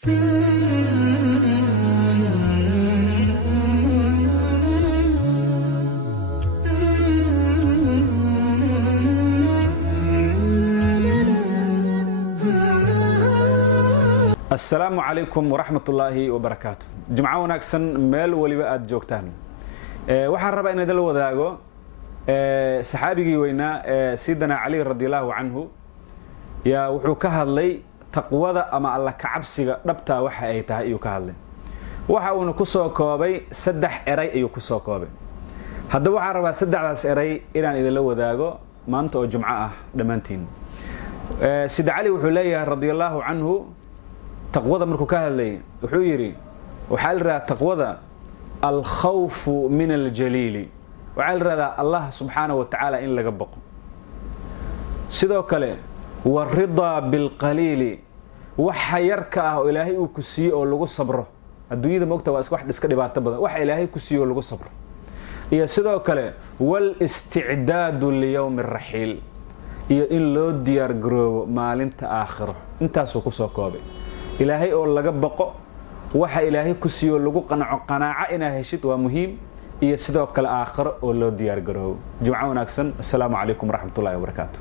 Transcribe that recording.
السلام عليكم ورحمة الله وبركاته. جمعة وناكسن ميل وليبا آد جوكتان. waxaan rabaa in idin wadaago saxaabigii weynaa sidana Ali radiyallahu anhu yaa wuxuu ka hadlay taqwada ama alla ka cabsiga dhabta waxa ay tahay ayuu ka hadlay waxa uu ku soo koobay saddex eray ayuu ku soo koobay hadda waxaan rabaa saddexdaas eray inaan idin la wadaago maanta oo jumco ah dhamaantiin sida Ali wuxuu leeyahay radiyallahu anhu taqwada markuu ka hadlay wuxuu yiri waxa la raad taqwada الخوف من الجليل وعلى رضا الله سبحانه وتعالى إن لقبق سيدو كله والرضا بالقليل وحيركه إلهي وكسي أو لغو صبره الدنيا ده مكتوب أسك واحد إسكالي بعد تبدا وح إلهي كسي أو لغو صبره يا سيدو كله والاستعداد ليوم الرحيل يا إن لو ديار جرو مال أنت آخره أنت سوكو سوكابي إلهي أو لقبقه waxa ilaahay ku siiyo lagu qanaaco ina heshid waa muhiim iyo sidoo kale aakhir oo loo diyaar garoobo jumco wanaagsan assalamu alaykum warahmatullahi wabarakatuh